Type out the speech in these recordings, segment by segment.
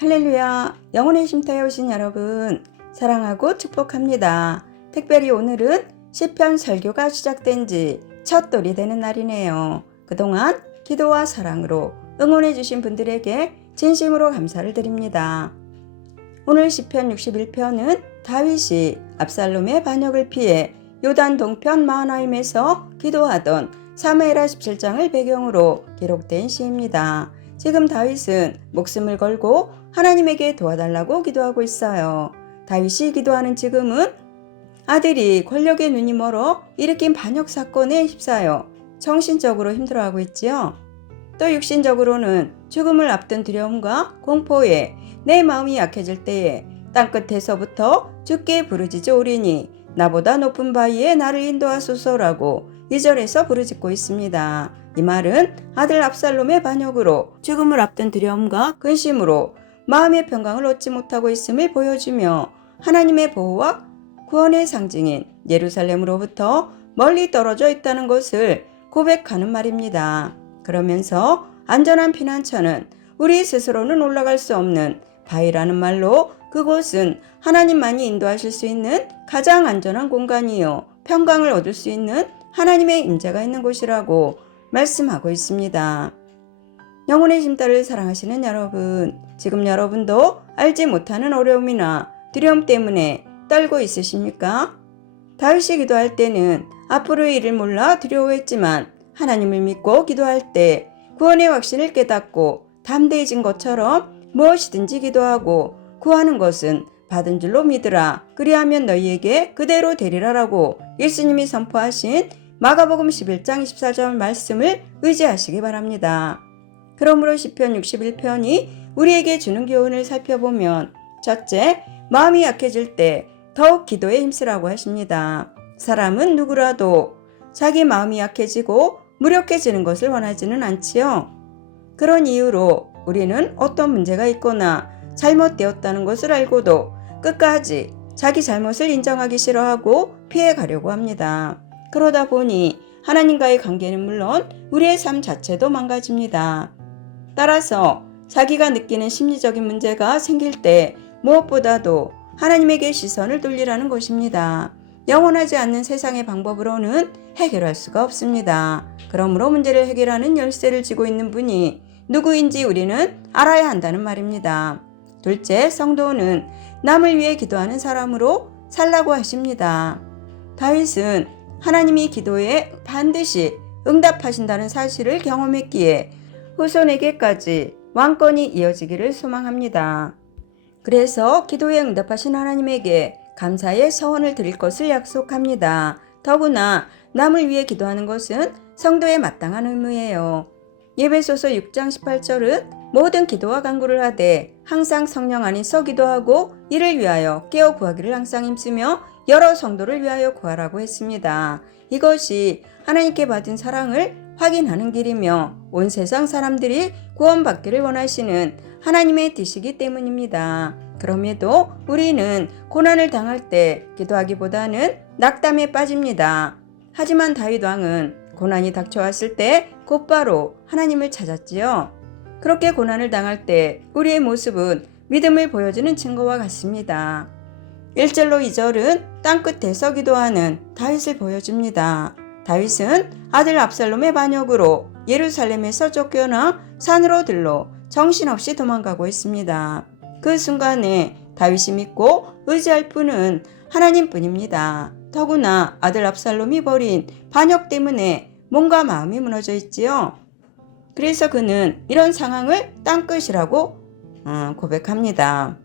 할렐루야, 영혼의 쉼터에 오신 여러분 사랑하고 축복합니다. 특별히 오늘은 시편 설교가 시작된 지 첫 돌이 되는 날이네요. 그동안 기도와 사랑으로 응원해 주신 분들에게 진심으로 감사를 드립니다. 오늘 시편 61편은 다윗이 압살롬의 반역을 피해 요단 동편 마하나임에서 기도하던 사무엘하 17장을 배경으로 기록된 시입니다. 지금 다윗은 목숨을 걸고 하나님에게 도와달라고 기도하고 있어요. 다윗이 기도하는 지금은 아들이 권력의 눈이 멀어 일으킨 반역 사건에 휩싸여 정신적으로 힘들어하고 있지요. 또 육신적으로는 죽음을 앞둔 두려움과 공포에 내 마음이 약해질 때에 땅끝에서부터 주께 부르짖어 오리니 나보다 높은 바위에 나를 인도하소서라고 2절에서 부르짖고 있습니다. 이 말은 아들 압살롬의 반역으로 죽음을 앞둔 두려움과 근심으로 마음의 평강을 얻지 못하고 있음을 보여주며 하나님의 보호와 구원의 상징인 예루살렘으로부터 멀리 떨어져 있다는 것을 고백하는 말입니다. 그러면서 안전한 피난처는 우리 스스로는 올라갈 수 없는 바위라는 말로 그곳은 하나님만이 인도하실 수 있는 가장 안전한 공간이요 평강을 얻을 수 있는 하나님의 임재가 있는 곳이라고 말씀하고 있습니다. 영혼의 쉼터를 사랑하시는 여러분, 지금 여러분도 알지 못하는 어려움이나 두려움 때문에 떨고 있으십니까? 다윗이 기도할 때는 앞으로의 일을 몰라 두려워했지만 하나님을 믿고 기도할 때 구원의 확신을 깨닫고 담대해진 것처럼 무엇이든지 기도하고 구하는 것은 받은 줄로 믿으라. 그리하면 너희에게 그대로 되리라라고 예수님이 선포하신 마가복음 11장 24절 말씀을 의지하시기 바랍니다. 그러므로 시편 61편이 우리에게 주는 교훈을 살펴보면 첫째, 마음이 약해질 때 더욱 기도에 힘쓰라고 하십니다. 사람은 누구라도 자기 마음이 약해지고 무력해지는 것을 원하지는 않지요. 그런 이유로 우리는 어떤 문제가 있거나 잘못되었다는 것을 알고도 끝까지 자기 잘못을 인정하기 싫어하고 피해가려고 합니다. 그러다 보니 하나님과의 관계는 물론 우리의 삶 자체도 망가집니다. 따라서 자기가 느끼는 심리적인 문제가 생길 때 무엇보다도 하나님에게 시선을 돌리라는 것입니다. 영원하지 않는 세상의 방법으로는 해결할 수가 없습니다. 그러므로 문제를 해결하는 열쇠를 쥐고 있는 분이 누구인지 우리는 알아야 한다는 말입니다. 둘째, 성도는 남을 위해 기도하는 사람으로 살라고 하십니다. 다윗은 하나님이 기도에 반드시 응답하신다는 사실을 경험했기에 후손에게까지 왕권이 이어지기를 소망합니다. 그래서 기도에 응답하신 하나님에게 감사의 서원을 드릴 것을 약속합니다. 더구나 남을 위해 기도하는 것은 성도의 마땅한 의무예요. 예배소서 6장 18절은 모든 기도와 간구를 하되 항상 성령 안에서 기도하고 이를 위하여 깨어 구하기를 항상 힘쓰며 여러 성도를 위하여 구하라고 했습니다. 이것이 하나님께 받은 사랑을 확인하는 길이며 온 세상 사람들이 구원받기를 원하시는 하나님의 뜻이기 때문입니다. 그럼에도 우리는 고난을 당할 때 기도하기보다는 낙담에 빠집니다. 하지만 다윗 왕은 고난이 닥쳐왔을 때 곧바로 하나님을 찾았지요. 그렇게 고난을 당할 때 우리의 모습은 믿음을 보여주는 증거와 같습니다. 1절로 2절은 땅끝에서 기도하는 다윗을 보여줍니다. 다윗은 아들 압살롬의 반역으로 예루살렘에서 쫓겨나 산으로 들러 정신없이 도망가고 있습니다. 그 순간에 다윗이 믿고 의지할 분은 하나님뿐입니다. 더구나 아들 압살롬이 벌인 반역 때문에 몸과 마음이 무너져 있지요. 그래서 그는 이런 상황을 땅끝이라고 고백합니다.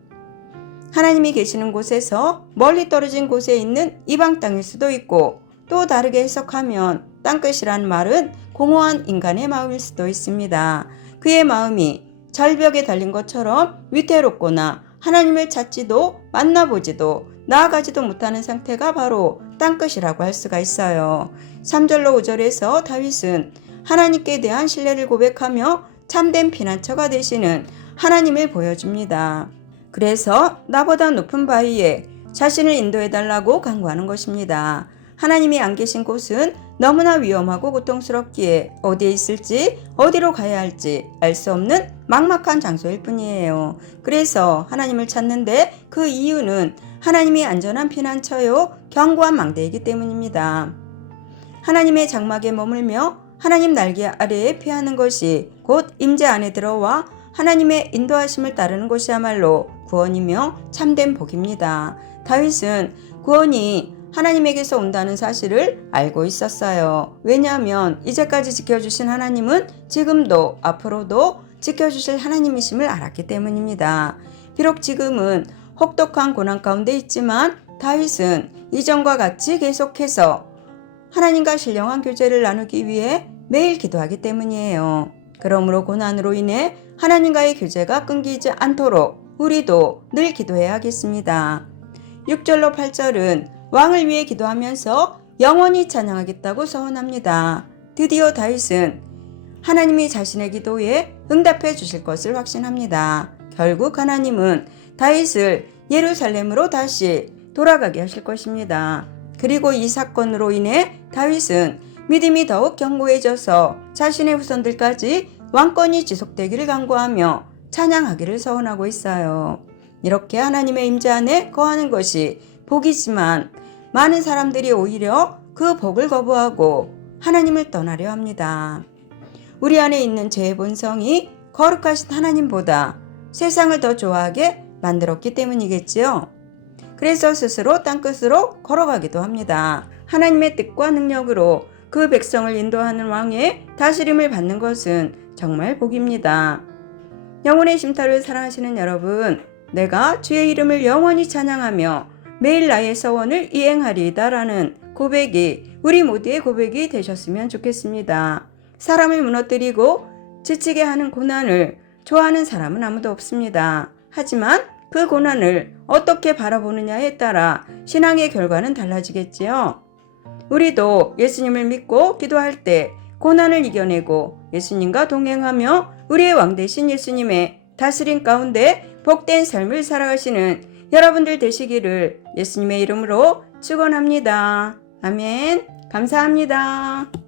하나님이 계시는 곳에서 멀리 떨어진 곳에 있는 이방 땅일 수도 있고 또 다르게 해석하면 땅끝이란 말은 공허한 인간의 마음일 수도 있습니다. 그의 마음이 절벽에 달린 것처럼 위태롭거나 하나님을 찾지도 만나보지도 나아가지도 못하는 상태가 바로 땅끝이라고 할 수가 있어요. 3절로 5절에서 다윗은 하나님께 대한 신뢰를 고백하며 참된 피난처가 되시는 하나님을 보여줍니다. 그래서 나보다 높은 바위에 자신을 인도해달라고 간구하는 것입니다. 하나님이 안 계신 곳은 너무나 위험하고 고통스럽기에 어디에 있을지 어디로 가야 할지 알 수 없는 막막한 장소일 뿐이에요. 그래서 하나님을 찾는데 그 이유는 하나님이 안전한 피난처요 견고한 망대이기 때문입니다. 하나님의 장막에 머물며 하나님 날개 아래에 피하는 것이 곧 임재 안에 들어와 하나님의 인도하심을 따르는 것이야말로 구원이며 참된 복입니다. 다윗은 구원이 하나님에게서 온다는 사실을 알고 있었어요. 왜냐하면 이제까지 지켜주신 하나님은 지금도 앞으로도 지켜주실 하나님이심을 알았기 때문입니다. 비록 지금은 혹독한 고난 가운데 있지만 다윗은 이전과 같이 계속해서 하나님과 신령한 교제를 나누기 위해 매일 기도하기 때문이에요. 그러므로 고난으로 인해 하나님과의 교제가 끊기지 않도록 우리도 늘 기도해야 하겠습니다. 6절로 8절은 왕을 위해 기도하면서 영원히 찬양하겠다고 서원합니다. 드디어 다윗은 하나님이 자신의 기도에 응답해 주실 것을 확신합니다. 결국 하나님은 다윗을 예루살렘으로 다시 돌아가게 하실 것입니다. 그리고 이 사건으로 인해 다윗은 믿음이 더욱 견고해져서 자신의 후손들까지 왕권이 지속되기를 간구하며 찬양하기를 서원하고 있어요. 이렇게 하나님의 임재 안에 거하는 것이 복이지만 많은 사람들이 오히려 그 복을 거부하고 하나님을 떠나려 합니다. 우리 안에 있는 죄의 본성이 거룩하신 하나님보다 세상을 더 좋아하게 만들었기 때문이겠지요. 그래서 스스로 땅끝으로 걸어가기도 합니다. 하나님의 뜻과 능력으로 그 백성을 인도하는 왕의 다스림을 받는 것은 정말 복입니다. 영혼의 쉼터를 사랑하시는 여러분, 내가 주의 이름을 영원히 찬양하며 매일 나의 서원을 이행하리이다라는 고백이 우리 모두의 고백이 되셨으면 좋겠습니다. 사람을 무너뜨리고 지치게 하는 고난을 좋아하는 사람은 아무도 없습니다. 하지만 그 고난을 어떻게 바라보느냐에 따라 신앙의 결과는 달라지겠지요. 우리도 예수님을 믿고 기도할 때 고난을 이겨내고 예수님과 동행하며 우리의 왕 되신 예수님의 다스림 가운데 복된 삶을 살아가시는 여러분들 되시기를 예수님의 이름으로 축원합니다. 아멘. 감사합니다.